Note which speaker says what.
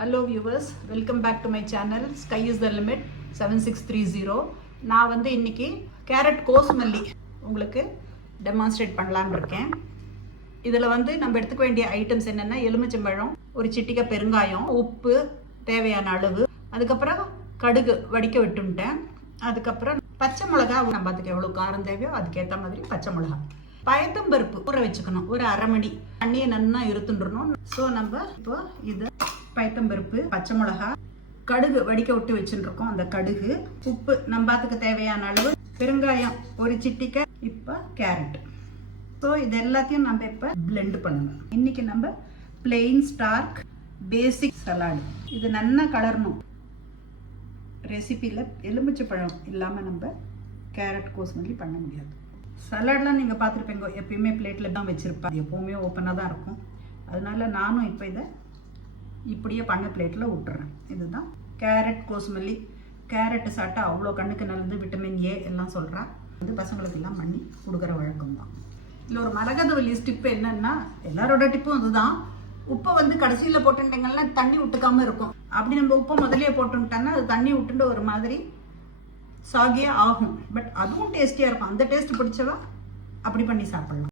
Speaker 1: Hello viewers welcome back to my channel sky is the limit seven six three zero நான் வந்து இன்னைக்கு carrot கோஸ்மல்லி உங்களுக்கு demonstrate பண்ணலான்னு இருக்கேன். இதில் வந்து நம்ம எடுத்துக்க வேண்டிய ஐட்டம்ஸ் என்னென்னா எலுமிச்சம்பழம் ஒரு சிட்டிகை பெருங்காயம் உப்பு தேவையான அளவு. அதுக்கப்புறம் கடுகு வடிக்க விட்டுன்ட்டேன் அதுக்கப்புறம் பச்சை மிளகா நம்ம அதுக்கு எவ்வளோ காரம் தேவையோ அதுக்கேற்ற மாதிரி பச்சை மிளகா. பயத்தம்பருப்பு ஊற வச்சுக்கணும். ஒரு அரை மணி. தண்ணியை நல்லா இருத்துன்றணும் ஸோ நம்ம இப்போ இது பயத்தம்பருப்பு பச்சை மிளகா கடுகு வடிக்க விட்டு வச்சுருக்கோம். அந்த கடுகு உப்பு நம்ம அதுக்கு தேவையான அளவு பெருங்காயம் ஒரு சிட்டிக்கை இப்போ கேரட். ஸோ இது எல்லாத்தையும் நம்ம இப்போ பிளெண்ட் பண்ணணும். இன்னைக்கு நம்ம பிளெயின் ஸ்டார்க் பேசிக் சலாடு இது நல்லா கலரணும். ரெசிபியில் எலுமிச்சை பழம் இல்லாமல் நம்ம கேரட் கோஸ்மல்லி பண்ண முடியாது. சலாட்லாம் நீங்கள் பார்த்துருப்பீங்க. எப்பயுமே பிளேட்டில் தான் வச்சுருப்பேன் எப்போவுமே ஓப்பனாக தான் இருக்கும். அதனால நானும் இப்போ இதை இப்படியே பண்ண பிளேட்டில் விட்டுறேன். இதுதான். கேரட் கோஸ்மல்லி கேரட்டு சாப்பிட்டா அவ்வளோ கண்ணுக்கு நல்லது. விட்டமின் ஏ எல்லாம் சொல்கிறா வந்து பசங்களுக்கு எல்லாம் பண்ணி கொடுக்குற வழக்கம் தான். இதில் ஒரு மரகதவல்லி டிப்பு என்னன்னா எல்லாரோட டிப்பும் அதுதான். உப்பை வந்து கடைசியில் போட்டுட்டீங்கன்னா தண்ணி விட்டுக்காம இருக்கும். அப்படி நம்ம உப்பை முதலே போட்டுட்டோம்னா அது தண்ணி விட்டுட்டு ஒரு மாதிரி சாகியே ஆகும். பட் அதுவும் டேஸ்டியாக இருக்கும். அந்த டேஸ்ட் பிடிச்சவா? அப்படி பண்ணி சாப்பிட்லாம்.